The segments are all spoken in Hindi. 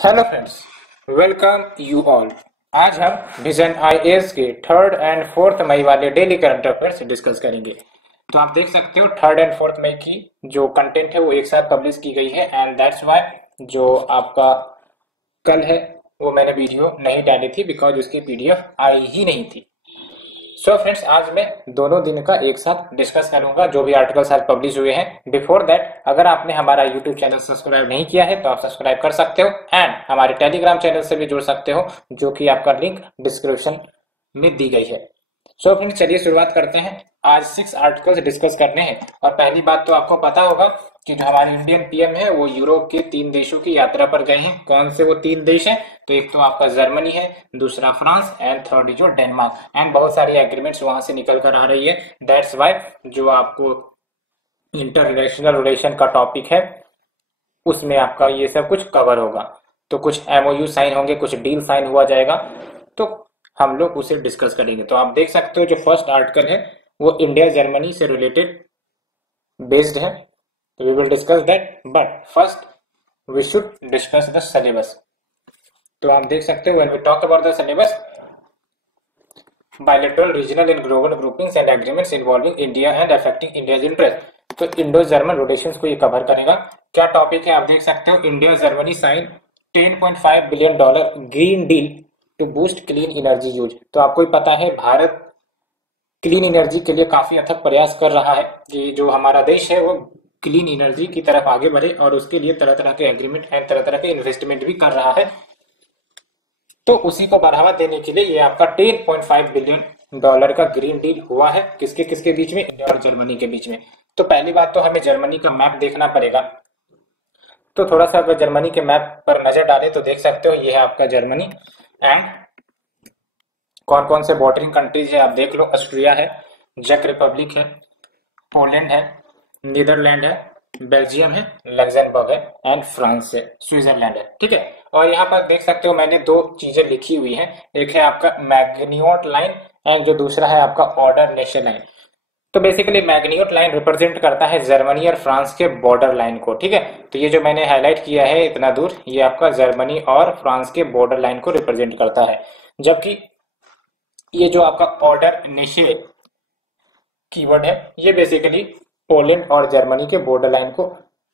Hello friends, welcome you all. आज हम विजन आईएएस के 3rd एंड 4th मई वाले डेली करंट अफेयर्स डिस्कस करेंगे। तो आप देख सकते हो 3rd एंड 4th मई की जो कंटेंट है वो एक साथ पब्लिश की गई है एंड दैट्स वाई जो आपका कल है वो मैंने वीडियो नहीं डाली थी बिकॉज उसकी पीडीएफ आई ही नहीं थी। सो फ्रेंड्स, आज मैं दोनों दिन का एक साथ डिस्कस करूंगा जो भी आर्टिकल्स आज पब्लिश हुए हैं। बिफोर दैट, अगर आपने हमारा यूट्यूब चैनल सब्सक्राइब नहीं किया है तो आप सब्सक्राइब कर सकते हो एंड हमारे टेलीग्राम चैनल से भी जुड़ सकते हो जो कि आपका लिंक डिस्क्रिप्शन में दी गई है। सो फ्रेंड्स, चलिए शुरुआत करते हैं। आज 6 आर्टिकल्स डिस्कस करने हैं और पहली बात तो आपको पता होगा कि जो हमारे इंडियन पीएम है वो यूरोप के 3 देशों की यात्रा पर गए हैं। कौन से वो 3 देश हैं? तो एक तो आपका जर्मनी है, दूसरा फ्रांस एंड थर्ड जो डेनमार्क। एंड बहुत सारी एग्रीमेंट्स वहां से निकल कर आ रही है। दैट्स वाई जो आपको इंटरनेशनल रिलेशन का टॉपिक है उसमें आपका ये सब कुछ कवर होगा। तो कुछ एमओयू साइन होंगे, कुछ डील साइन हुआ जाएगा, तो हम लोग उसे डिस्कस करेंगे। तो आप देख सकते हो जो फर्स्ट आर्टिकल है वो इंडिया जर्मनी से रिलेटेड बेस्ड है। तो we will discuss that, but first we should discuss the syllabus. तो आप देख सकते हो when we talk about the syllabus, bilateral regional and global groupings and agreements involving India and affecting India's interest। तो इंडो जर्मन रिलेशंस को ये कवर करेगा। क्या टॉपिक है आप देख सकते हो, India Germany sign $10.5 billion green deal to boost clean energy use. तो आपको ही पता है भारत क्लीन एनर्जी के लिए काफी अथक प्रयास कर रहा है कि जो हमारा देश है वो क्लीन एनर्जी की तरफ आगे बढ़े और उसके लिए तरह तरह के एग्रीमेंट एंड तरह तरह के इन्वेस्टमेंट भी कर रहा है। तो उसी को बढ़ावा देने के लिए ये आपका $10.5 बिलियन का ग्रीन डील हुआ है। किसके किसके बीच में? इंडिया और जर्मनी के बीच में। तो पहली बात तो हमें जर्मनी का मैप देखना पड़ेगा। तो थोड़ा सा अगर जर्मनी के मैप पर नजर डालें तो देख सकते हो ये है आपका जर्मनी एंड कौन कौन से बॉर्डरिंग कंट्रीज है आप देख लो। ऑस्ट्रिया है, चेक रिपब्लिक है, पोलैंड है, नीदरलैंड है, बेल्जियम है, लग्जमबर्ग है एंड फ्रांस है, स्विट्जरलैंड है। ठीक है, और यहाँ पर देख सकते हो मैंने 2 चीजें लिखी हुई हैं। एक है आपका मैग्नीट्यूड लाइन एंड जो दूसरा है आपका ऑर्डर नेशन लाइन। तो बेसिकली मैग्नीट्यूड लाइन रिप्रेजेंट करता है जर्मनी और फ्रांस के बॉर्डर लाइन को। ठीक है, तो ये जो मैंने हाईलाइट किया है इतना दूर, ये आपका जर्मनी और फ्रांस के बॉर्डर लाइन को रिप्रेजेंट करता है। जबकि ये जो आपका ऑर्डर नेशन कीवर्ड है ये बेसिकली पोलैंड और जर्मनी के बॉर्डर लाइन को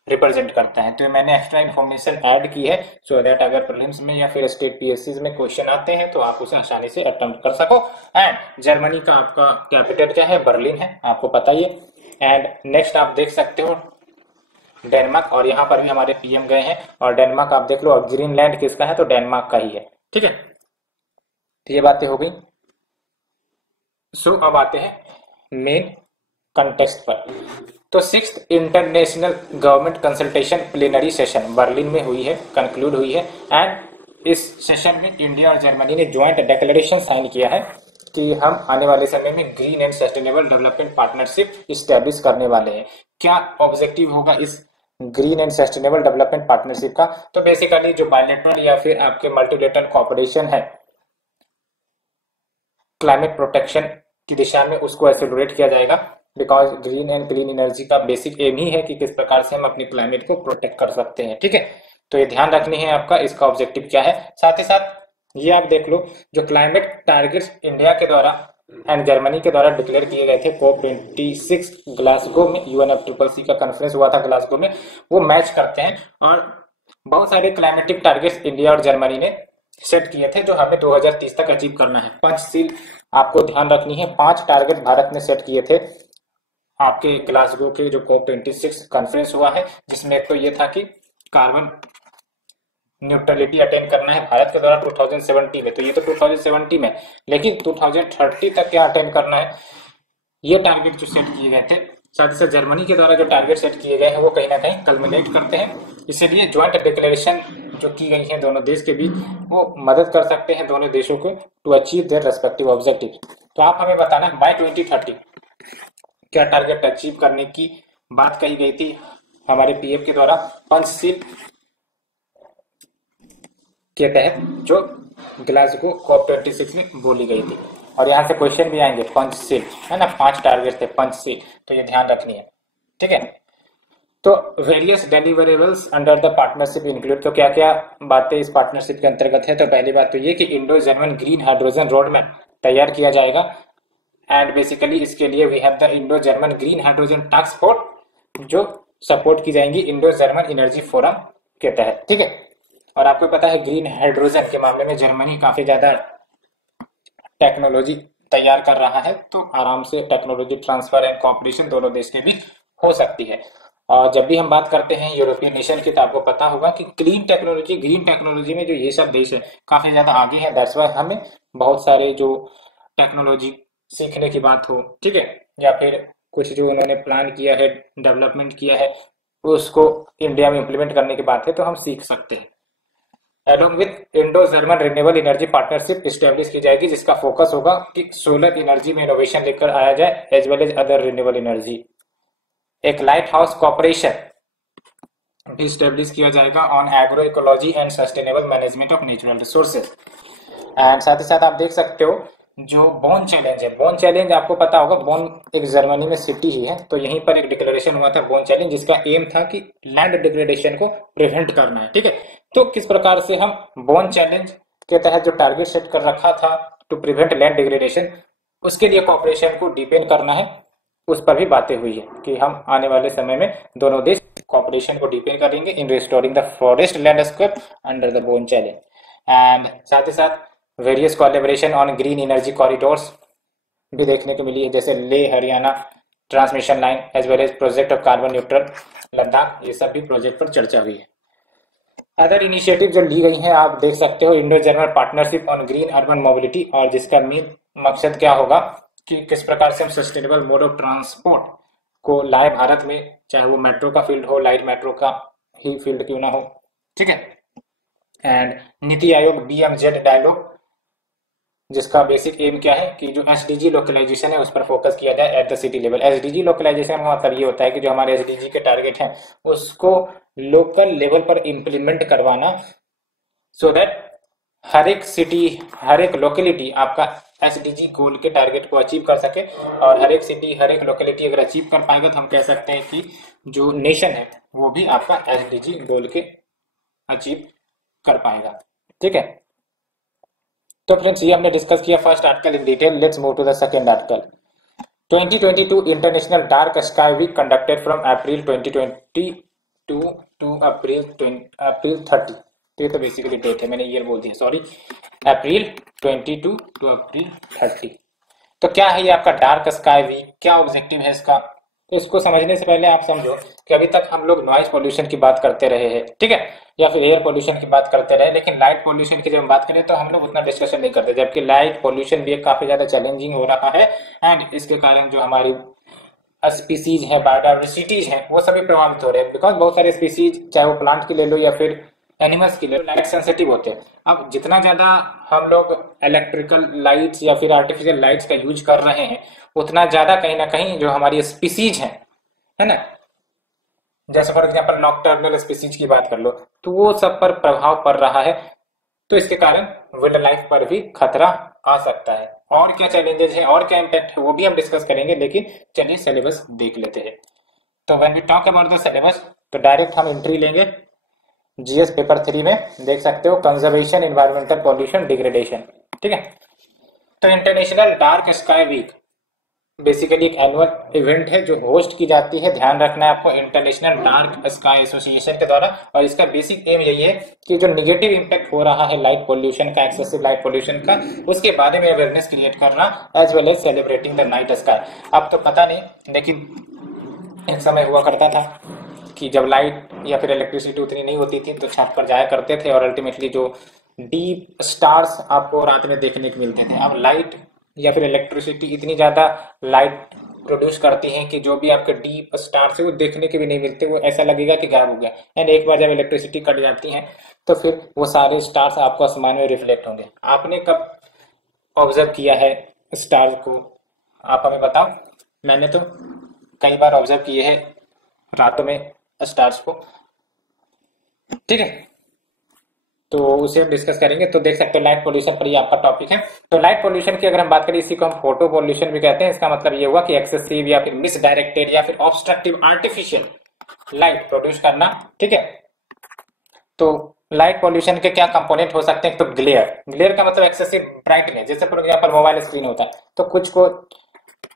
रिप्रेजेंट करता है। तो मैंने एक्स्ट्रा इन्फॉर्मेशन ऐड की है सो दैट अगर प्रीलिम्स में या फिर स्टेट पीएससी में क्वेश्चन आते हैं तो आप उसे आसानी से अटेम्प्ट कर सको। एंड जर्मनी का आपका कैपिटल क्या है? बर्लिन है, आपको पता ही है। एंड नेक्स्ट आप देख सकते हो डेनमार्क, और यहाँ पर भी हमारे पीएम गए हैं। और डेनमार्क आप देख लो, ग्रीनलैंड किसका है? तो डेनमार्क का ही है। ठीक है, तो ये बातें हो गई। सो अब आते हैं मेन कंटेक्स्ट पर। तो 6th international government consultation plenary session Berlin में हुई है, कंक्लूड हुई है। एंड इस सेशन में इंडिया और जर्मनी ने ज्वाइंट डिक्लेरेशन साइन किया है कि हम आने वाले समय में green and sustainable development partnership establish करने वाले हैं। क्या ऑब्जेक्टिव होगा इस green and sustainable development partnership का? तो बेसिकली जो बायलैटरल या फिर आपके मल्टीलेटरल कॉर्पोरेशन है क्लाइमेट प्रोटेक्शन की दिशा में, उसको एक्सेलरेट किया जाएगा। Because green and clean energy का बेसिक एम ही है कि किस प्रकार से हम अपने क्लाइमेट को प्रोटेक्ट कर सकते हैं। ठीक है, तो ये ध्यान रखनी है आपका, इसका ऑब्जेक्टिव क्या है। साथ ही साथ ये आप देख लो जो क्लाइमेट टारगेट्स इंडिया के द्वारा एंड जर्मनी के द्वारा डिक्लेयर किए गए थे COP26 ग्लासगो में, UNFCCC का कॉन्फ्रेंस हुआ था ग्लासगो में, वो मैच करते हैं। और बहुत सारे क्लाइमेटिक टारगेट्स इंडिया और जर्मनी ने सेट किए थे जो हमें 2030 तक अचीव करना है। पंचशील आपको ध्यान रखनी है। 5 टारगेट भारत ने सेट किए थे आपके ग्लासगो के जो COP26 कॉन्फ्रेंस हुआ है, जिसमें एक तो ये था कि कार्बन न्यूट्रलिटी अटेन करना है भारत के द्वारा 2070 में। तो ये तो 2070 में, लेकिन 2030 तक क्या अटेन करना है, ये टारगेट जो सेट किए गए थे। साथ ही साथ जर्मनी के द्वारा जो टारगेट सेट किए गए हैं वो कहीं ना कहीं कल्मिनेट करते हैं। इसलिए ज्वाइंट डिक्लेरेशन जो की गई है दोनों देश के बीच, वो मदद कर सकते हैं दोनों देशों को to achieve their respective objective. तो आप हमें बताना बाय 2030 क्या टारगेट अचीव करने की बात कही गई थी हमारे पीएम के द्वारा पंचशील के तहत जो ग्लासगो COP26 में बोली गई थी। और यहाँ से क्वेश्चन भी आएंगे, पंचशील है ना, 5 टारगेट थे पंचशील, तो ये ध्यान रखनी है। ठीक है, तो various deliverables under the partnership include, तो क्या क्या बातें इस पार्टनरशिप के अंतर्गत है। तो पहली बात तो ये कि Indo German green hydrogen road map तैयार किया जाएगा, एंड बेसिकली इसके लिए we have the Indo German green hydrogen task force जो सपोर्ट की जाएंगी इंडो जर्मन एनर्जी फोरम के तहत, ठीक है। और आपको पता है ग्रीन हाइड्रोजन के मामले में जर्मनी काफी ज्यादा टेक्नोलॉजी तैयार कर रहा है, तो आराम से टेक्नोलॉजी ट्रांसफर एंड कॉपरेशन दोनों देश के बीच हो सकती है। और जब भी हम बात करते हैं यूरोपियन नेशन की, तो आपको पता होगा कि क्लीन टेक्नोलॉजी ग्रीन टेक्नोलॉजी में जो ये सब देश है काफी ज्यादा आगे है। दैट्स वाई हमें बहुत सारे जो टेक्नोलॉजी सीखने की बात हो, ठीक है, या फिर कुछ जो उन्होंने प्लान किया है, डेवलपमेंट किया है, उसको इंडिया में इम्प्लीमेंट करने की बात है, तो हम सीख सकते हैं। Along with Indo German renewable energy partnership establish की जाएगी, जिसका फोकस होगा कि सोलर एनर्जी में इनोवेशन लेकर आया जाए as well as other renewable energy. एक लाइट हाउस कॉर्पोरेशन भी स्टेब्लिश किया जाएगा on agro ecology and sustainable management of natural resources. And साथ ही साथ आप देख सकते हो जो बोन चैलेंज है, बोन चैलेंज आपको पता होगा, बोन एक जर्मनी में सिटी ही है, तो यहीं पर एक डिक्लेरेशन हुआ था बोन चैलेंज, जिसका एम था कि लैंड डिग्रेडेशन को प्रिवेंट करना है, ठीक है। तो किस प्रकार से हम बोन चैलेंज के तहत जो टारगेट सेट कर रखा था टू प्रिवेंट लैंड डिग्रेडेशन, उसके लिए कॉपरेशन को डीपेन करना है, उस पर भी बातें हुई है कि हम आने वाले समय में दोनों देश कॉपरेशन को डीपेन करेंगे in restoring the forest landscape under the Bonn challenge. And साथ ही साथ various collaboration on green energy corridors भी देखने को मिली है, जैसे Leh Haryana transmission line as well as project of carbon neutral Ladakh, ये सब भी प्रोजेक्ट पर चर्चा हुई है। अदर इनिशिएटिव जो ली गई हैं आप देख सकते हो, Indo German partnership on green urban mobility, और जिसका मेन मकसद क्या होगा कि किस प्रकार से हम सस्टेनेबल मोड ऑफ ट्रांसपोर्ट को लाए भारत में, चाहे वो मेट्रो का फील्ड हो, लाइट मेट्रो का ही फील्ड क्यों ना हो, ठीक है। And NITI Aayog BMZ dialogue, जिसका बेसिक एम क्या है कि जो SDG लोकलाइजेशन है उस पर फोकस किया जाए at the city level. SDG localization का मतलब ये होता है कि जो हमारे SDG के टारगेट हैं उसको लोकल लेवल पर इम्प्लीमेंट करवाना, सो दैट हर एक सिटी, हर एक लोकेलिटी आपका SDG गोल के टारगेट को अचीव कर सके। और हर एक सिटी, हर एक लोकेलिटी अगर अचीव कर पाएगा तो हम कह सकते हैं कि जो नेशन है वो भी आपका SDG गोल के अचीव कर पाएगा, ठीक है। तो फ्रेंड्स ये हमने डिस्कस किया first article in detail. Let's move to the second article. 2022 international dark sky week conducted from April 2022 to April 30। तो ये तो बेसिकली डेट है, मैंने ईयर बोल दिया, सॉरी, अप्रैल 22 टू अप्रैल 30। तो क्या है ये आपका डार्क स्काई वीक, क्या ऑब्जेक्टिव है इसका? तो इसको समझने से पहले आप समझो कि अभी तक हम लोग नॉइज पोल्यूशन की बात करते रहे हैं, ठीक है, या फिर एयर पोल्यूशन की बात करते रहे, लेकिन लाइट पोल्यूशन की जब हम बात करें तो हम लोग उतना डिस्कशन नहीं करते, जबकि लाइट पोल्यूशन भी काफी ज्यादा चैलेंजिंग हो रहा है। एंड इसके कारण जो हमारी स्पीसीज है, बायोडाइवर्सिटीज है, वो सभी प्रभावित हो रहे हैं, बिकॉज बहुत सारे स्पीसीज, चाहे वो प्लांट की ले लो या फिर एनिमल्स की ले लो, लाइट सेंसिटिव होते हैं। अब जितना ज्यादा हम लोग इलेक्ट्रिकल लाइट्स या फिर आर्टिफिशियल लाइट्स का यूज कर रहे हैं, उतना ज्यादा कहीं ना कहीं जो हमारी स्पीसीज है ना, जैसे फॉर एग्जांपल नॉकटर्नल स्पीसीज की बात कर लो, तो वो सब पर प्रभाव पड़ रहा है। तो इसके कारण वाइल्ड लाइफ पर भी खतरा आ सकता है। और क्या चैलेंजेस है और क्या इम्पैक्ट है वो भी हम डिस्कस करेंगे, लेकिन चलिए सिलेबस देख लेते हैं। तो when we talk about the syllabus, तो डायरेक्ट हम एंट्री लेंगे GS पेपर 3 में, देख सकते हो कंजर्वेशन, एनवायरमेंटल पॉल्यूशन, डिग्रेडेशन, ठीक है। तो international dark sky week basically एक एनुअल इवेंट है जो होस्ट की जाती है, ध्यान रखना है आपको, इंटरनेशनल डार्क स्काई एसोसिएशन के द्वारा। और इसका बेसिक एम यही है कि जो निगेटिव इम्पैक्ट हो रहा है लाइट पोल्यूशन का, एक्सेसिव लाइट पोल्यूशन का, उसके बारे में अवेयरनेस क्रिएट करना, as well as celebrating the night sky. अब तो पता नहीं, लेकिन एक समय हुआ करता था कि जब लाइट या फिर इलेक्ट्रिसिटी उतनी नहीं होती थी तो छत पर जाया करते थे और अल्टीमेटली जो डीप स्टार्स आपको रात में देखने को मिलते थे। अब लाइट या फिर इलेक्ट्रिसिटी इतनी ज्यादा लाइट प्रोड्यूस करती है कि जो भी आपके डीप स्टार्स है वो देखने के भी नहीं मिलते, वो ऐसा लगेगा कि गायब हो गया। एंड एक बार जब इलेक्ट्रिसिटी कट जाती है तो फिर वो सारे स्टार्स आपको आसमान में रिफ्लेक्ट होंगे। आपने कब ऑब्जर्व किया है स्टार को, आप हमें बताओ। मैंने तो कई बार ऑब्जर्व किए हैं रातों में स्टार्स को, ठीक है। तो उसे हम डिस्कस करेंगे। तो देख सकते हो लाइट पोल्यूशन पर ये आपका टॉपिक है। तो लाइट पोल्यूशन की अगर हम बात करें, इसी को हम फोटो पोल्यूशन भी कहते हैं। इसका मतलब ये हुआ कि एक्सेसिव या फिर मिसडायरेक्टेड या फिर ऑब्स्ट्रक्टिव आर्टिफिशियल लाइट प्रोड्यूस करना, ठीक है। तो लाइट पॉल्यूशन के क्या कंपोनेंट हो सकते हैं? तो ग्लेयर, ग्लेयर का मतलब एक्सेसिव ब्राइटनेस, जैसे फॉर एग्जाम्पल मोबाइल स्क्रीन होता है तो कुछ को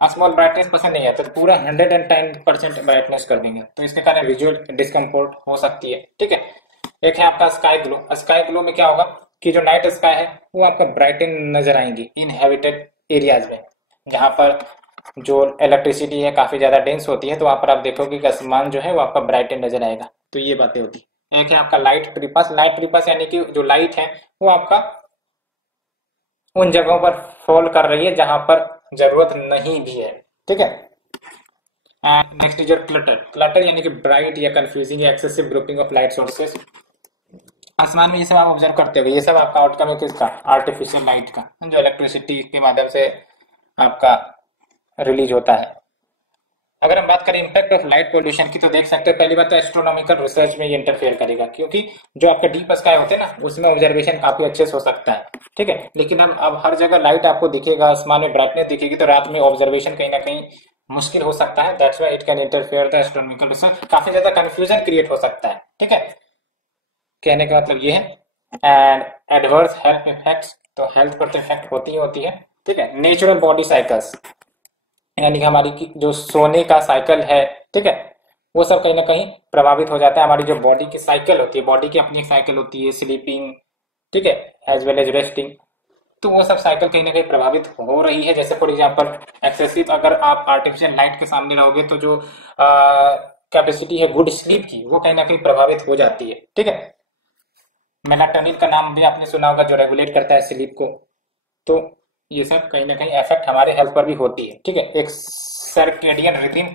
स्मॉल ब्राइटनेस पसंद नहीं है तो पूरा 110% ब्राइटनेस कर देंगे, तो इसके कारण विजुअल डिस्कम्फोर्ट हो सकती है, ठीक है। एक है आपका स्काई ग्लो। स्काई ग्लो में क्या होगा कि जो नाइट स्काई है वो आपका ब्राइटन नजर आएंगी इनहेबिटेड एरियाज में, जहां पर जो इलेक्ट्रिसिटी है काफी ज्यादा डेंस होती है, तो वहां पर आप देखोगे कि आसमान जो है वो आपका ब्राइटन नजर आएगा। तो ये बातें होती है। एक है आपका लाइट ट्रिपस। लाइट ट्रिपस यानी कि जो लाइट है वो आपका उन जगहों पर फॉल कर रही है जहां पर जरूरत नहीं भी है, ठीक है। Next is your clutter. Clutter यानी कि ब्राइट या कंफ्यूजिंग या excessive grouping of light sources. आसमान में ये सब आप ऑब्जर्व करते हो, ये सब आपका आउटकम है किसका? आर्टिफिशियल लाइट का, जो इलेक्ट्रिसिटी के माध्यम से आपका रिलीज होता है। अगर हम बात करें इम्पैक्ट ऑफ लाइट पोल्यूशन की, तो देख सकते हैं पहली बात तो एस्ट्रोनॉमिकल रिसर्च में ये इंटरफेयर करेगा, क्योंकि जो आपके डीप स्काई होते हैं ना उसमें ऑब्जर्वेशन काफी अच्छे से हो सकता है, ठीक है। लेकिन अब हर जगह लाइट आपको दिखेगा, आसमान में ब्राइटनेस दिखेगी, तो रात में ऑब्जर्वेशन कहीं ना कहीं मुश्किल हो सकता है। That's why it can interfere the astronomical research. काफी ज्यादा कंफ्यूजन क्रिएट हो सकता है, ठीक है। कहने का मतलब ये है। एंड एडवर्स हेल्थ इफेक्ट्स, तो हेल्थ पर तो इफेक्ट होती ही होती है, ठीक है। नेचुरल बॉडी साइकिल्स यानी कि हमारी जो सोने का साइकिल है, ठीक है, वो सब कहीं ना कहीं प्रभावित हो जाता है। हमारी जो बॉडी की साइकिल होती है, बॉडी की अपनी एक साइकिल होती है, स्लीपिंग, ठीक है, एज वेल एज रेस्टिंग, तो वो सब साइकिल कहीं ना कहीं प्रभावित हो रही है। जैसे फॉर एग्जाम्पल एक्सेसिव अगर आप आर्टिफिशियल लाइट के सामने रहोगे तो जो कैपेसिटी है गुड स्लीप की वो कहीं ना कहीं प्रभावित हो जाती है, ठीक है। मेलाटोनिन का नाम भी आपने सुना होगा, जो रेगुलेट करता है स्लीप को। तो ये सब कहीं ना कहीं इफेक्ट हमारे हेल्थ पर भी होती है, ठीक है। एक सर्केडियन रिदम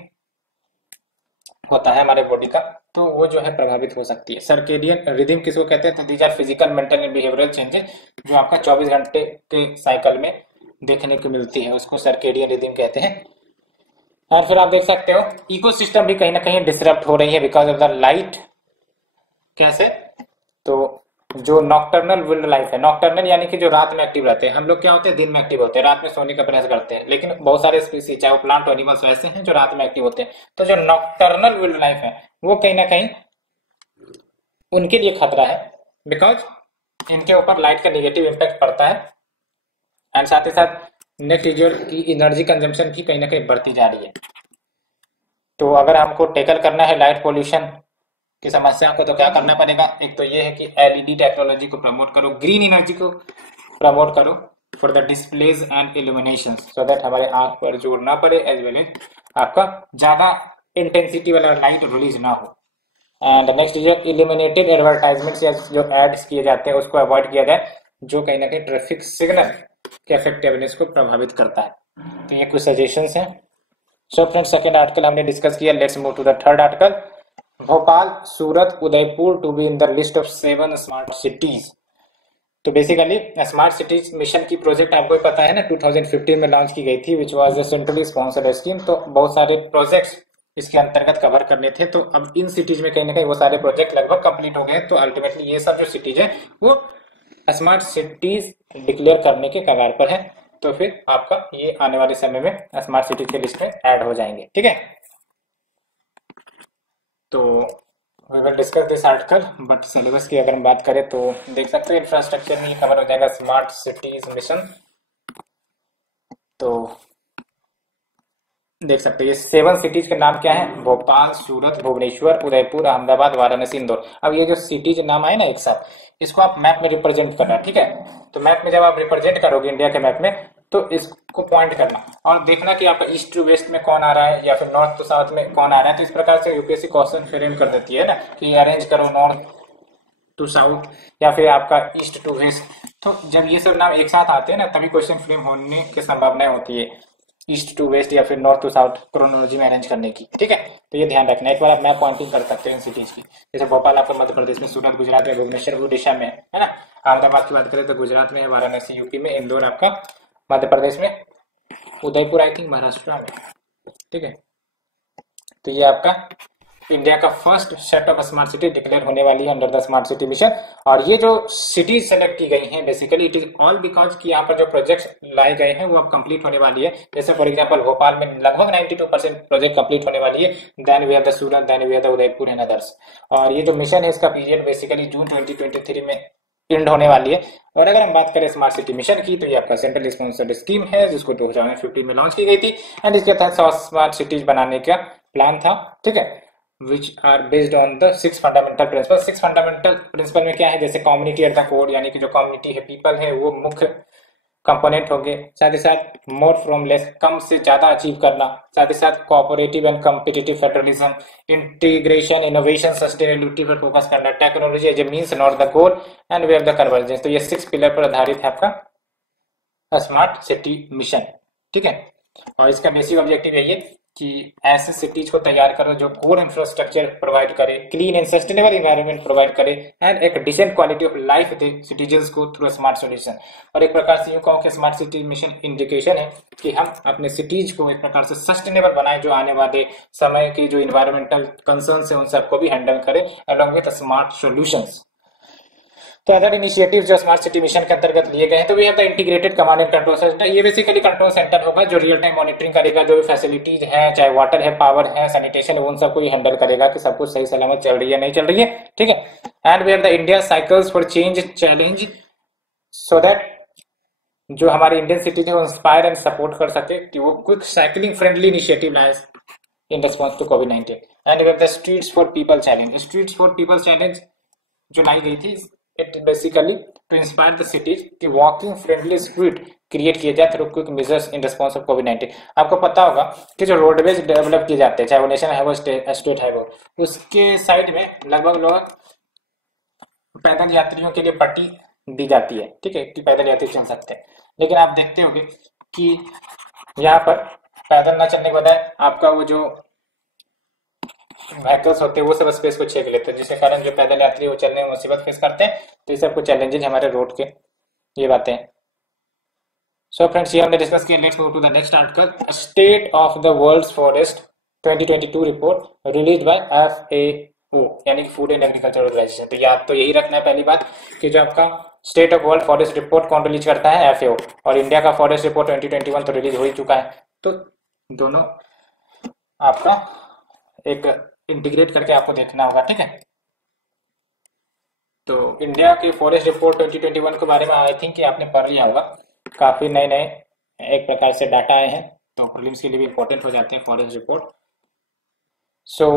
होता है हमारे बॉडी का, तो वो जो है प्रभावित हो सकती है। सर्केडियन रिदम किसको कहते हैं? तो these are physical, mental and behavioural changes जो आपका 24 घंटे के साइकिल में देखने को मिलती है, उसको सर्केडियन रिदम कहते हैं। और फिर आप देख सकते हो इकोसिस्टम भी कहीं ना कहीं डिसरप्ट हो रही है बिकॉज ऑफ द लाइट। कैसे? तो जो नॉक्टर्नल वाइल्ड लाइफ है, नॉक्टर्नल यानी कि जो रात में एक्टिव रहते हैं, हम लोग क्या होते हैं दिन में एक्टिव होते हैं, रात में सोने का प्रयास करते हैं, लेकिन बहुत सारे स्पीसीज चाहे वो प्लांट एनिमल्स वैसे हैं जो रात में एक्टिव होते हैं। तो जो नॉक्टर्नल वाइल्ड लाइफ है वो कहीं ना कहीं उनके लिए खतरा है, बिकॉज इनके ऊपर लाइट का निगेटिव इम्पैक्ट पड़ता है। एंड साथ ही साथ नेक्स्ट यूजर की एनर्जी कंजम्पशन की कहीं ना कहीं बढ़ती जा रही है। तो अगर हमको टेकल करना है लाइट पोल्यूशन की समस्या को, तो क्या करना पड़ेगा? एक तो ये है कि एलईडी टेक्नोलॉजी को प्रमोट करो, ग्रीन एनर्जी को प्रमोट करो for the displays and illumination, so that हमारे आंख पर जोर ना पड़े, एज वेल एज आपका ज्यादा इंटेंसिटी वाला लाइट रिलीज ना हो। एंड नेक्स्ट जो इल्यूमिनेटेड एडवर्टाइजमेंट्स या जो एड्स किए जाते हैं उसको अवॉइड किया जाए, जो कहीं ना कहीं ट्रैफिक सिग्नल के इफेक्टिवनेस को प्रभावित करता है। तो ये कुछ सजेशंस हैं। सो फ्रेंड्स, सेकंड आर्टिकल हमने डिस्कस किया। Let's move to the third article. Bhopal, Surat, Udaipur to be in the list of 7 smart cities. तो बेसिकली स्मार्ट सिटीज मिशन की प्रोजेक्ट आपको पता है ना, 2015 में लॉन्च की गई थी, which was a centrally sponsored scheme. तो बहुत सारे प्रोजेक्ट्स इसके अंतर्गत कवर करने थे, तो अब इन सिटीज में कहीं ना कहीं वो सारे प्रोजेक्ट लगभग कंप्लीट हो गए। तो अल्टीमेटली ये सब जो सिटीज है वो स्मार्ट सिटीज डिक्लेयर करने के कगार पर है। तो फिर आपका ये आने वाले समय में स्मार्ट सिटीज के लिस्ट में ऐड हो जाएंगे, ठीक है। तो we will discuss this article, but syllabus की अगर हम बात करें तो देख सकते हैं इंफ्रास्ट्रक्चर में कवर हो जाएगा स्मार्ट सिटीज मिशन। तो देख सकते हैं ये 7 सिटीज के नाम क्या है? भोपाल, सूरत, भुवनेश्वर, उदयपुर, अहमदाबाद, वाराणसी, इंदौर। अब ये जो सिटीज नाम आए ना एक साथ, इसको आप मैप में रिप्रेजेंट करना, ठीक है। तो मैप में जब आप रिप्रेजेंट करोगे इंडिया के मैप में, तो इसको पॉइंट करना और देखना कि आपका ईस्ट टू वेस्ट में कौन आ रहा है या फिर नॉर्थ टू साउथ में कौन आ रहा है। तो इस प्रकार से यूपीएससी क्वेश्चन फ्रेम कर देती है ना कि अरेंज करो नॉर्थ टू साउथ या फिर आपका ईस्ट टू वेस्ट। तो जब ये सब नाम एक साथ आते हैं ना तभी क्वेश्चन फ्रेम होने की संभावना होती है, ईस्ट टू वेस्ट या फिर नॉर्थ टू साउथ क्रोनोलॉजी में अरेंज करने की, ठीक है। तो ये ध्यान रखना। एक बार आप मैप पॉइंटिंग कर सकते हैं इन सिटीज की। जैसे भोपाल आपका मध्य प्रदेश में, सूरत गुजरात में, भुवनेश्वर उड़ीसा में है ना, अहमदाबाद की बात करें तो गुजरात में, वाराणसी यूपी में, इंदौर आपका मध्य प्रदेश में, उदयपुर आई थिंक महाराष्ट्र में, ठीक है। तो ये आपका इंडिया का first set of smart city declare होने वाली है under the smart city mission. और ये जो सिटी सेलेक्ट की गई हैं basically it is all because कि यहाँ पर जो प्रोजेक्ट्स लाए गए हैं वो अब कंप्लीट होने वाली है। जैसे फॉर एग्जांपल भोपाल में लगभग 92% प्रोजेक्ट कंप्लीट होने वाली है, then we have the Surat, then we have the Udaipur and others. और ये जो मिशन है इसका पीरियड बेसिकली जून 2023 में एंड होने वाली है। और अगर हम बात करें स्मार्ट सिटी मिशन की तो ये आपका सेंट्रल स्पॉन्सर्ड स्कीम है जिसको 2015 में लॉन्च की गई थी एंड इसके तहत 100 स्मार्ट सिटीज बनाने का प्लान था, ठीक है, which are based on the 6 fundamental principles। 6 fundamental principle में क्या है, जैसे कम्युनिटी एट द कोर, यानी कि जो कम्युनिटी है, पीपल है, वो मुख्य कंपोनेंट होंगे। साथ ही साथ मोर फ्रॉम लेस, कम से ज्यादा अचीव करना। साथ ही साथ cooperative and competitive federalism, integration, innovation, sustainability पर फोकस करना, technology as a means not the goal and we have the convergence. तो ये 6 पिलर पर आधारित है आपका स्मार्ट सिटी मिशन, ठीक है। और इसका बेसिक ऑब्जेक्टिव यही है कि ऐसे सिटीज को तैयार करो जो कोर इंफ्रास्ट्रक्चर प्रोवाइड करे, clean and sustainable environment provide करे एंड एक डिसेंट क्वालिटी ऑफ लाइफ दे सिटीजन्स को थ्रू स्मार्ट सॉल्यूशन। और एक प्रकार से यूं कहूं कि स्मार्ट सिटी मिशन इंडिकेशन है कि हम अपने सिटीज को एक प्रकार से सस्टेनेबल बनाए जो आने वाले समय के जो इन्वायरमेंटल कंसर्न्स है उन सबको भी हैंडल करे अलॉन्ग विद स्मार्ट सॉल्यूशंस। तो अदर इनिशिएटिव जो स्मार्ट सिटी मिशन के अंतर्गत लिए गए हैं, तो we have the integrated command and control centre. ये बेसिकली कंट्रोल सेंटर होगा जो रियल टाइम मॉनिटरिंग करेगा, जो भी फैसिलिटीज हैं, चाहे वाटर है, पावर है, सैनिटेशन है, उन सबको ये हैंडल करेगा कि सब कुछ सही सलामत चल रही है नहीं चल रही है, ठीक है। And we have the India cycles for change challenge, so that जो हमारे इंडियन सिटीज है वो इंस्पायर एंड सपोर्ट कर सके कि वो क्विक साइकिलिंग फ्रेंडली इनिशिएटिव लाए इन रिस्पॉन्स टू कोविड-19। And we have the streets for people challenge. Streets for people challenge जो लाई गई थी, it basically to inspire the cities कि वॉकिंग फ्रेंडली स्ट्रीट क्रिएट किए जाए through quick measures in response of कोविड-19। आपको पता होगा कि जो रोडवेज डेवलप किए जाते हैं, चाहे वो नेशनल हाईवे स्टेट हाईवे, उसके साइड में लगभग लोग पैदल यात्रियों के लिए पट्टी दी जाती है, ठीक है, कि पैदल यात्री चल सकते हैं। लेकिन आप देखते होंगे कि यहाँ पर पैदल ना चलने के बजाय आपका वो जो व्हीकल्स होते हैं वो सब स्पेस को छेक लेते हैं, जिसके कारण जो पैदल यात्री वो चलने में मुसीबत फेस करते हैं। तो ये सब कुछ चैलेंजेस हमारे रोड के, ये बातें हैं। सो फ्रेंड्स, ये हमने डिस्कस किया। Let's move to the next article, state of the world's forest 2022 report release by FAO, यानी कि फूड एंड एग्रीकल्चर ऑर्गेनाइजेशन। तो याद तो यही रखना है पहली बात कि जो आपका state of world forest report कौन रिलीज करता है, FAO। और इंडिया का फॉरेस्ट रिपोर्ट 2021 तो रिलीज हो ही चुका है। तो दोनों आपका एक इंटीग्रेट करके आपको देखना होगा, ठीक है। तो इंडिया के फॉरेस्ट रिपोर्ट 2021 के बारे में आई थिंक कि आपने पढ़ लिया होगा। काफी नए नए एक प्रकार से डाटा आए हैं, तो प्रीलिम्स के लिए भी इंपॉर्टेंट हो जाते हैं फॉरेस्ट रिपोर्ट। सो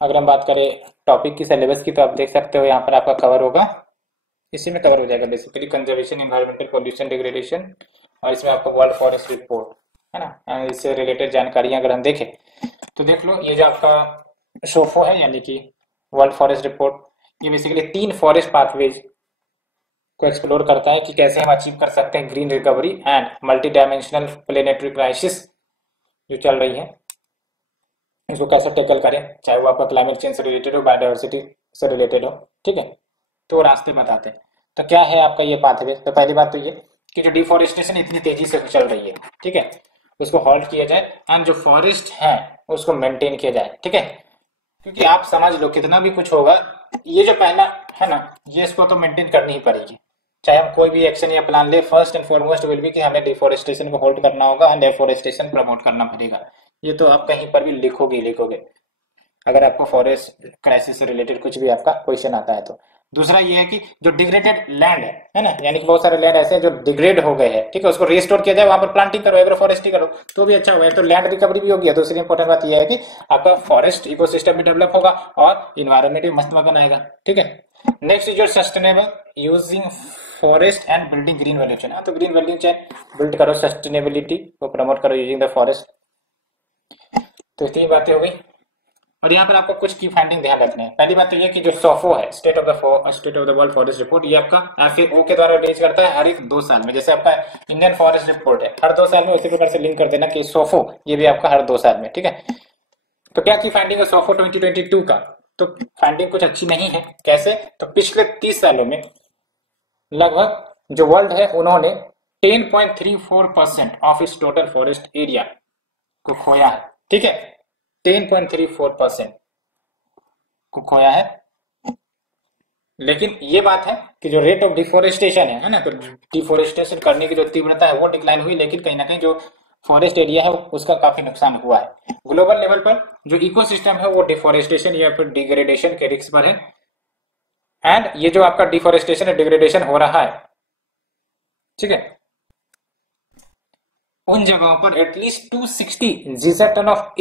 अगर हम बात करें टॉपिक की, सिलेबस की, तो आप देख सकते हो यहाँ पर आपका कवर होगा, इसी में कवर हो जाएगा basically conservation, environmental pollution, degradation, और इसमें आपको वर्ल्ड फॉरेस्ट रिपोर्ट है ना, इससे रिलेटेड जानकारियां अगर हम देखें तो देख लो। ये जो आपका शोफो है यानी कि वर्ल्ड फॉरेस्ट रिपोर्ट, ये बेसिकली 3 फॉरेस्ट पाथवेज को एक्सप्लोर करता है कि कैसे हम अचीव कर सकते हैं green recovery and multi dimensional planetary crisis जो चल रही है, इसको कैसे टैकल करें, चाहे वो आपका क्लाइमेट चेंज से रिलेटेड हो, बायोडाइवर्सिटी से रिलेटेड हो, ठीक है। तो रास्ते बताते हैं। तो क्या है आपका ये पाथवे? तो पहली बात तो ये कि जो डिफॉरेस्टेशन इतनी तेजी से चल रही है, ठीक है, उसको हॉल्ट किया जाए एंड जो फॉरेस्ट है उसको मेंटेन किया जाए, ठीक है। क्योंकि आप समझ लो कितना भी कुछ होगा, ये जो पहला है ना, ये इसको तो मेंटेन करनी ही पड़ेगी। चाहे हम कोई भी एक्शन या प्लान ले, first and foremost will be कि हमें डिफॉरेस्टेशन को होल्ड करना होगा एंड एफॉरेस्टेशन प्रमोट करना पड़ेगा। ये तो आप कहीं पर भी लिखोगे अगर आपको फॉरेस्ट क्राइसिस से रिलेटेड कुछ भी आपका क्वेश्चन आता है तो। दूसरा ये है कि जो डिग्रेडेड लैंड है ना, यानी कि बहुत सारे लैंड ऐसे हैं जो डिग्रेड हो गए हैं, ठीक है, उसको रिस्टोर किया जाए, वहां पर प्लांटिंग करो, एग्रोफॉरेस्ट्री करो तो भी अच्छा होगा, तो लैंड रिकवरी भी होगी। दूसरी इंपॉर्टेंट बात यह है कि आपका फॉरेस्ट इकोसिस्टम भी डेवलप होगा और इन्वायरमेंट भी मस्त मगन आएगा, ठीक है। Next is your sustainable using forest and building green value chain. तो ग्रीन वैल्यू चेन बिल्ड करो, सस्टेनेबिलिटी को प्रमोट करो यूजिंग द फॉरेस्ट। तो इतनी बातें हो गई। और यहाँ पर आपको कुछ की फाइंडिंग ध्यान रखना है। पहली बात तो ये कि जो सोफो है, state of the world forest report, ये आपका FAO के द्वारा रिलीज करता है हर एक 2 साल में। जैसे आपका इंडियन फॉरेस्ट रिपोर्ट है हर 2 साल में, उसी प्रकार से लिंक कर देना कि सोफो ये भी आपका हर 2 साल में, ठीक है। तो क्या की फाइंडिंग है सोफो 2022 का? तो फाइंडिंग कुछ अच्छी नहीं है। कैसे? तो पिछले 30 सालों में लगभग जो वर्ल्ड है उन्होंने 10.34% ऑफ इस टोटल फॉरेस्ट एरिया को खोया है, ठीक है, 10.34%। को खोया है। लेकिन ये बात है कि जो रेट ऑफ डिफोरेस्टेशन है ना, तो डिफोरेस्टेशन करने की जो तीव्रता है वो डिक्लाइन हुई, लेकिन कहीं ना कहीं जो फॉरेस्ट एरिया है उसका काफी नुकसान हुआ है। ग्लोबल लेवल पर जो इकोसिस्टम है वो डिफोरेस्टेशन या फिर डिग्रेडेशन के रिस्क पर है। एंड ये जो आपका डिफोरेस्टेशन है, डिग्रेडेशन हो रहा है, ठीक है, उन जगहों पर at least 260 Jisa ton of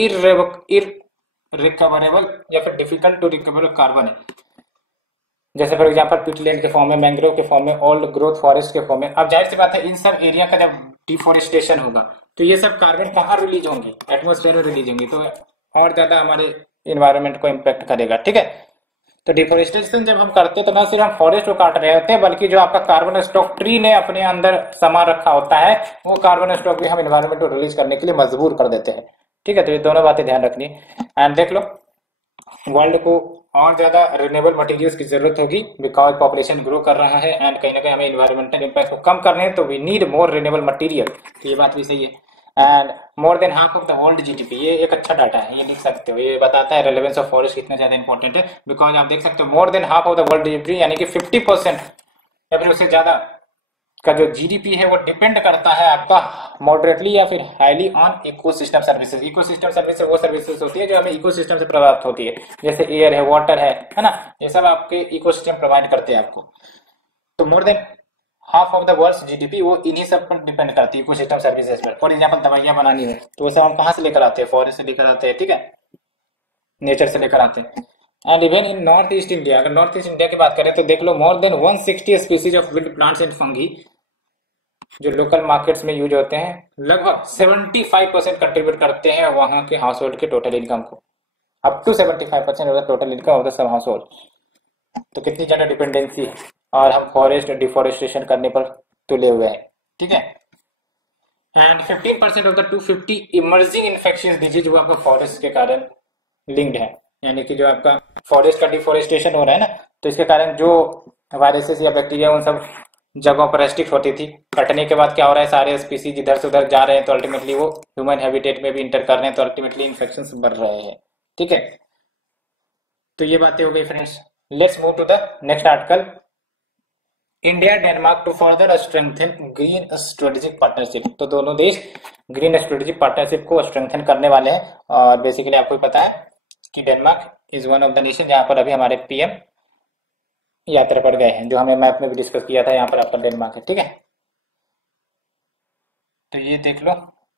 irrecoverable या फिर डिफिकल्ट टू रिकवर कार्बन है। जैसे फॉर एग्जांपल पिटलैंड के फॉर्म में, मैंग्रोव के फॉर्म में, ओल्ड ग्रोथ फॉरेस्ट के फॉर्म में। अब जाहिर सी बात है इन सब एरिया का जब डिफोरेस्टेशन होगा तो ये सब कार्बन कहाँ रिलीज होंगी, एटमोस्फेयर में रिलीज होंगी, तो और ज्यादा हमारे इन्वायरमेंट को इम्पेक्ट करेगा, ठीक है। तो डिफोरेस्टेशन जब हम करते हैं तो ना सिर्फ हम फॉरेस्ट को काट रहे होते हैं, बल्कि जो आपका कार्बन स्टॉक ट्री ने अपने अंदर समा रखा होता है वो कार्बन स्टॉक भी हम इन्वायरमेंट को रिलीज करने के लिए मजबूर कर देते हैं, ठीक है। तो ये दोनों बातें ध्यान रखनी। एंड देख लो, वर्ल्ड को और ज्यादा रिन्यूएबल मटेरियल्स की जरूरत होगी बिकॉज पॉपुलेशन ग्रो कर रहा है एंड कहीं ना कहीं हमें इन्वायरमेंटल इम्पैक्ट को कम करने हैं, तो we need more renewable material. तो ये बात भी सही है। And more than half of the world GDP, ये एक अच्छा डाटा है, ये लिख सकते हो, ये बताता है रेलेवेंस ऑफ फॉरेस्ट कितना ज्यादा इंपॉर्टेंट है। बिकॉज आप देख सकते हो मोर than half of the world GDP यानी कि 50% या फिर उससे ज्यादा का जो जीडीपी है वो डिपेंड करता है आपका मॉडरेटली या फिर highly on ecosystem services. Ecosystem services वो सर्विसेज होती है जो हमें इकोसिस्टम से प्राप्त होती है, जैसे एयर है, वाटर है ना, ये सब आपके इकोसिस्टम प्रोवाइड करते हैं आपको। तो मोर than half of the world GDP वो इन्हीं सब पर डिपेंड करती है, इकोसिस्टम सर्विसेज पर। फॉर एग्जाम्पल दवाइयां बनानी है तो वो सब हम कहाँ से लेकर आते हैं, फॉरेस्ट से लेकर आते हैं, ठीक है, नेचर से लेकर आते हैं। And even in North East India, अगर नॉर्थ ईस्ट इंडिया की बात करें तो देख लो more than 160 species of wild plants and fungi जो लोकल मार्केट्स में यूज होते हैं लगभग 75% कंट्रीब्यूट करते हैं वहां के हाउस होल्ड के टोटल इनकम को, up to 75% of the total income of the sub household. तो कितनी ज्यादा डिपेंडेंसी है, और हम फॉरेस्ट डिफोरेस्टेशन करने पर तुले हुए हैं, ठीक है। And 15% of the 250 emerging infectious disease वो आपको फॉरेस्ट के कारण लिंक्ड है, यानी कि जो आपका फॉरेस्ट का डिफोरेस्टेशन हो रहा है ना, तो इसके कारण जो वायरसेस या बैक्टीरिया उन सब जगहों पर रेस्ट्रिक्ट होती थी, कटने के बाद क्या हो रहा है, सारे स्पीसीज इधर से उधर जा रहे हैं, तो अल्टीमेटली वो ह्यूमन हैबिटेट में भी इंटर कर रहे हैं, तो अल्टीमेटली इन्फेक्शंस बढ़ रहे हैं, ठीक है। तो ये बातें हो गई friends. Let's move to the next article. India Denmark to further strengthen green strategic partnership. तो दोनों देश ग्रीन स्ट्रेटेजिक पार्टनरशिप को स्ट्रेंथन करने वाले हैं, और बेसिकली आपको पता है कि Denmark is one of the nation जहां पर अभी हमारे पीएम यात्रा पर गए हैं, जो हमें मैप में भी डिस्कस किया था, यहाँ पर आपका डेनमार्क है, ठीक है। तो ये देख लो,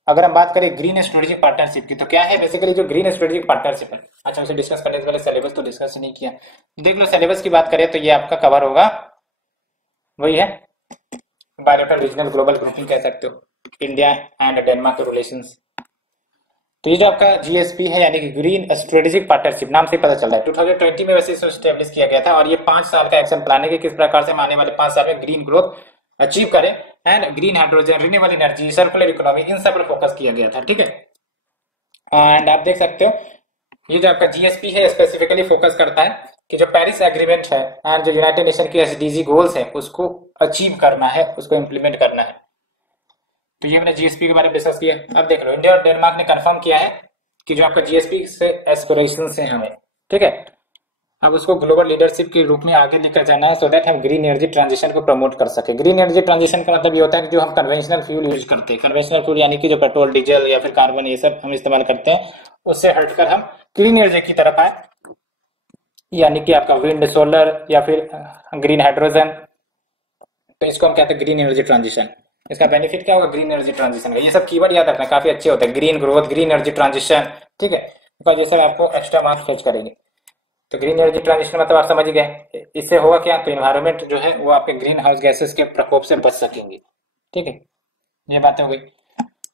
अगर हम बात करें ग्रीन स्ट्रेटेजिक पार्टनरशिप की तो क्या है बेसिकली जो ग्रीन स्ट्रेटेजिक पार्टनरशिप है। अच्छा, उसे डिस्कस करने से पहले सिलेबस तो डिस्कस नहीं किया। देख लो सिलेबस की बात करें तो ये आपका कवर होगा, वही है बायलैटरल रीजनल ग्लोबल ग्रुपिंग कह सकते हो, इंडिया एंड डेनमार्क के रिलेशंस। तो ये जो आपका जीएसपी है यानी कि ग्रीन स्ट्रेटेजिक पार्टनरशिप, नाम से पता चल रहा है 2020 में वैसे इसको स्टेब्लिश किया गया था, और ये 5 साल का एक्शन प्लान है कि किस प्रकार से हम आने वाले 5 साल में ग्रीन ग्रोथ अचीव करें and green hydrogen, renewable energy, circular economy, इन सब पर फोकस किया गया था, ठीक है। एंड आप देख सकते हो ये जो आपका जीएसपी है स्पेसिफिकली फोकस करता है कि जो पेरिस एग्रीमेंट है एंड जो यूनाइटेड नेशन की एसडीजी गोल्स है उसको अचीव करना है, उसको इंप्लीमेंट करना है। तो ये मैंने जीएसपी के बारे में डिस्कस किया। अब देख लो इंडिया और डेनमार्क ने कंफर्म किया है कि जो आपका जीएसपी से एस्पिरेशंस है हमें, ठीक है, अब उसको ग्लोबल लीडरशिप के रूप में आगे लेकर जाना है, सो दैट हम ग्रीन एनर्जी ट्रांजिशन को प्रमोट कर सके। ग्रीन एनर्जी ट्रांजिशन का मतलब ये होता है कि जो हम कन्वेंशनल फ्यूल यूज करते हैं, कन्वेंशनल फ्यूल यानी कि जो पेट्रोल, डीजल या फिर कार्बन ये सब हम इस्तेमाल करते हैं, उससे हटकर हम ग्रीन एनर्जी की तरफ आए, यानी कि आपका विंड, सोलर या फिर ग्रीन हाइड्रोजन। तो इसको हम कहते हैं ग्रीन एनर्जी ट्रांजिशन। इसका बेनिफिट क्या होगा ग्रीन एनर्जी ट्रांजिशन का, ये सब कीवर्ड याद रखना, काफी अच्छे होते हैं, green growth, green energy transition, ठीक है, बिकॉज ये सब आपको एक्स्ट्रा मार्क्स फेच करेंगे। तो ग्रीन एनर्जी ट्रांजिशन मतलब आप समझ गए, इससे होगा क्या, तो इन्वायरमेंट जो है वो आपके ग्रीन हाउस गैसेस के प्रकोप से बच सकेंगे, ठीक है, ये बातें हो गई।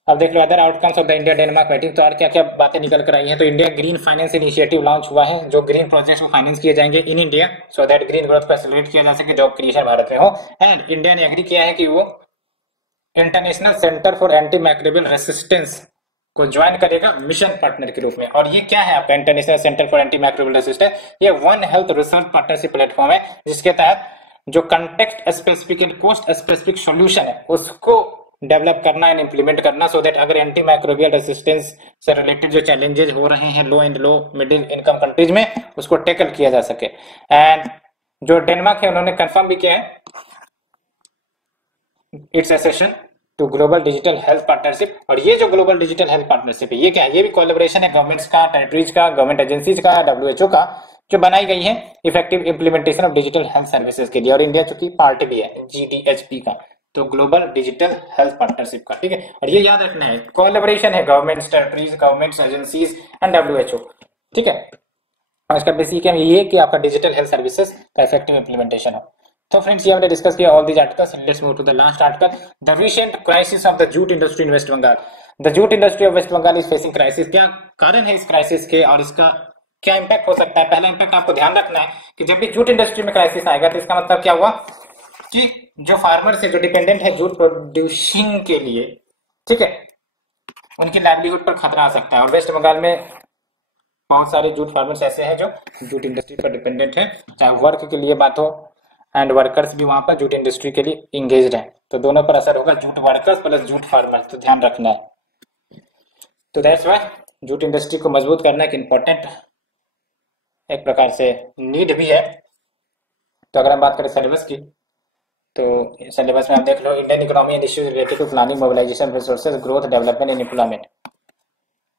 अब देख लो other outcomes of the India Denmark meeting, तो और क्या क्या बातें निकल कर आई हैं। तो India green finance initiative launch हुआ है, जो ग्रीन प्रोजेक्ट्स को फाइनेंस किए जाएंगे in India, so that green growth को एक्सेलरेट किया जा सके, जॉब क्रिएशन भारत में हो। एंड इंडिया ने एग्री किया है कि वो international centre for antimicrobial resistance को ज्वाइन करेगा मिशन पार्टनर के रूप में। और ये क्या है आपका international centre for antimicrobial resistance, ये one health research partnership platform है, जिसके तहत जो context specific and cost specific solution है उसको डेवलप करना एंड इम्प्लीमेंट करना, सो दैट अगर एंटी माइक्रोबियल रेसिस्टेंस से रिलेटेड जो चैलेंजेस हो रहे हैं low and low middle income countries में, उसको टैकल किया जा सके। एंड जो डेनमार्क है उन्होंने कंफर्म भी किया है it's accession to global digital health partnership. और ये जो ग्लोबल डिजिटल हेल्थ पार्टनरशिप है ये क्या है, ये भी कोलैबोरेशन है गवर्नमेंट्स का, टेरिटरीज का, गवर्नमेंट एजेंसीज का, WHO का, जो बनाई गई है effective implementation of digital health services के लिए। और इंडिया चूंकि पार्ट भी है GDHP का, तो ग्लोबल डिजिटल हेल्थ पार्टनरशिप का, ठीक है। और ये याद रखना है कोलैबोरेशन है government, territories, government agencies and WHO, ठीक है। और इसका बेसिक है ये कि आपका डिजिटल हेल्थ सर्विसेज का इफेक्टिव इंप्लीमेंटेशन हो। तो फ्रेंड्स ये हमने डिस्कस किया all these articles. Let's move to the last article, the recent crisis of the jute industry in West Bengal. The jute industry of West Bengal is facing crisis. क्या कारण है इस क्राइसिस के और इसका क्या इंपैक्ट हो सकता है? पहला इंपैक्ट आपको ध्यान रखना है कि जब भी जूट इंडस्ट्री में क्राइसिस आएगा तो इसका मतलब क्या हुआ कि जो फार्मर्स है, जो डिपेंडेंट है जूट प्रोड्यूसिंग के लिए, ठीक है, उनकी लाइवलीहुड पर खतरा आ सकता है। और वेस्ट बंगाल में बहुत सारे जूट फार्मर्स ऐसे हैं जो जूट इंडस्ट्री पर डिपेंडेंट है, चाहे वर्क के लिए बात हो, एंड वर्कर्स भी वहां पर जूट इंडस्ट्री के लिए इंगेज्ड हैं। तो दोनों पर असर होगा, jute workers plus jute farmers, तो ध्यान रखना है। तो दैट्स व्हाई जूट इंडस्ट्री को मजबूत करना एक इम्पोर्टेंट एक प्रकार से नीड भी है। तो अगर हम बात करें सिलेबस की, तो सिलेबस में आप देख लो Indian economy and issues related to planning, mobilisation, resources, growth, development and employment.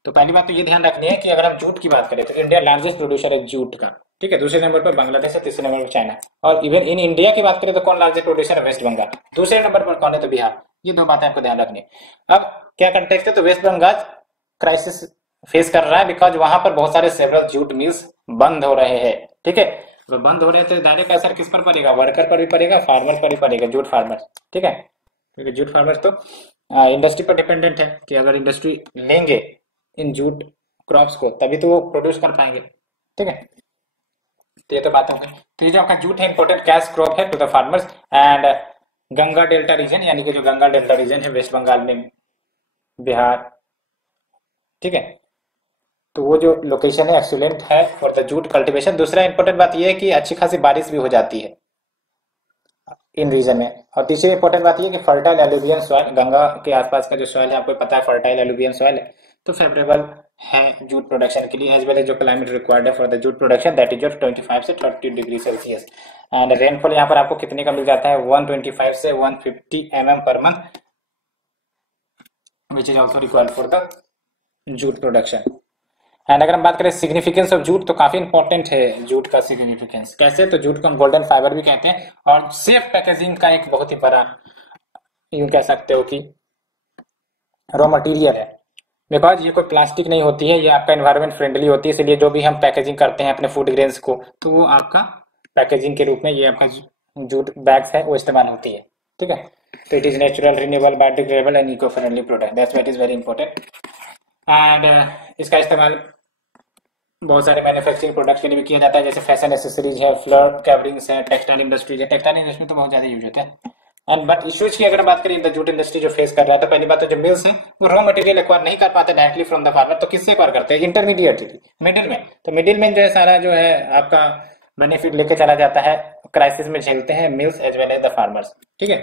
तो पहली बात तो ये ध्यान रखनी है कि अगर हम जूट की बात करें तो इंडिया लार्जेस्ट प्रोड्यूसर है जूट का, ठीक है। दूसरे नंबर पर बांग्लादेश है, तीसरे नंबर पर चाइना। और इवन इन इंडिया की बात करें तो कौन लार्जेस्ट प्रोड्यूसर है? वेस्ट बंगाल। दूसरे नंबर पर कौन है? तो बिहार। ये दो बातें आपको ध्यान रखनी है। अब क्या कंटेक्स्ट है, तो वेस्ट बंगाल क्राइसिस फेस कर रहा है बिकॉज वहां पर बहुत सारे सेवरल जूट मिल्स बंद हो रहे हैं, ठीक है। तो बंद हो रहे हैं तो डायरेक्ट असर किस पर पड़ेगा? वर्कर पर भी पड़ेगा, फार्मर्स पर भी पड़ेगा, जूट फार्मर्स, ठीक है। क्योंकि जूट फार्मर्स तो इंडस्ट्री पर डिपेंडेंट है कि अगर इंडस्ट्री लेंगे इन जूट क्रॉप्स को तभी तो वो प्रोड्यूस कर पाएंगे, ठीक है। तो ये तो बात होगी। तो ये जो आपका जूट है इंपोर्टेंट कैश क्रॉप है to the farmers and Ganga delta region, यानी कि जो गंगा डेल्टा रीजन है वेस्ट बंगाल में, बिहार, ठीक है। तो वो जो लोकेशन है एक्सीलेंट है फॉर द जूट कल्टीवेशन। दूसरा इंपॉर्टेंट बात यह है कि अच्छी खासी बारिश भी हो जाती है इन रीजन में। और तीसरी इंपॉर्टेंट बात यह कि फर्टाइल एलुवियल सॉइल, गंगा के आसपास का जो सॉइल है आपको पता है फर्टाइल एलुवियल सॉइल है, तो फेवरेबल है जूट प्रोडक्शन के लिए। एज वेल एज जो क्लाइमेट रिक्वायर्ड है for the jute production that is 25 से 30 डिग्री सेल्सियस। एंड रेनफॉल यहाँ पर आपको कितने का मिल जाता है? 125 से 150 mm per month, which is also required for the jute production. And अगर हम बात करें सिग्निफिकेंस ऑफ जूट, तो काफी इंपॉर्टेंट है जूट का सिग्निफिकेंस। कैसे? तो जूट को हम गोल्डन फाइबर भी कहते हैं और सेफ पैकेजिंग का एक बहुत ही बड़ा, यूं कह सकते हो कि रॉ मटेरियल है। बिकॉज ये कोई प्लास्टिक नहीं होती है, ये आपका एनवायरमेंट फ्रेंडली होती है, इसलिए जो भी हम पैकेजिंग करते हैं अपने फूड ग्रेन्स को, तो वो आपका पैकेजिंग के रूप में ये आपका जूट बैग्स है वो इस्तेमाल होती है, ठीक है। तो it is natural, renewable, biodegradable and eco friendly product, that's what is very important. And इसका इस्तेमाल बहुत सारे मैन्युफैक्चरिंग प्रोडक्ट के लिए भी किया जाता है, जैसे फैशन एसेसरीज है, फ्लोर कैवरिंग्स है, टेक्सटाइल इंडस्ट्रीज है। टेक्सटाइल इंडस्ट्री में तो बहुत ज्यादा यूज होते हैं। एंड बट इश्यूज की अगर बात करें द जूट इंडस्ट्री जो फेस कर रहा है, तो पहली बात तो जो मिल्स है वो रॉ मटेरियल एक्वायर नहीं कर पाते डायरेक्टली फ्रॉम द फार्मर, तो किससे एक्वायर करते हैं? इंटरमीडिएट, मिडिल में। तो मिडिल में जो है सारा जो है आपका बेनिफिट लेके चला जाता है, क्राइसिस में झेलते हैं mills as well as the farmers, ठीक है।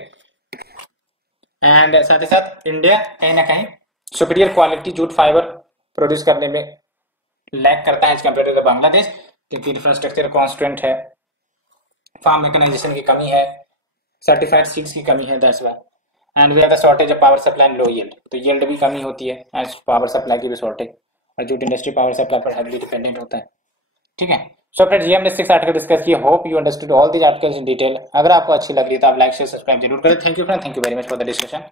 एंड साथ ही साथ इंडिया कहीं ना कहीं superior quality jute fibre produce करने में लैक करता है as compare to the Bangladesh, क्योंकि इंफ्रास्ट्रक्चर कॉन्स्टेंट है, फार्म मैकेनाइजेशन की कमी है, सर्टिफाइड सीड्स की कमी है, that's why. And we have the shortage of power supply and low yield, तो यील्ड भी कमी होती है एज पावर सप्लाई की भी शॉर्टेज, और जूट इंडस्ट्री पावर सप्लाई पर हेवीली डिपेंडेंट होता है, ठीक है। सो फ्रेंड्स ये हमने 6 आर्टिकल डिस्कस किए। Hope you understood all these articles in detail. अगर आपको अच्छी लग रही है तो आप लाइक शेयर सब्सक्राइब जरूर करें। Thank you friend, thank you very much for the discussion.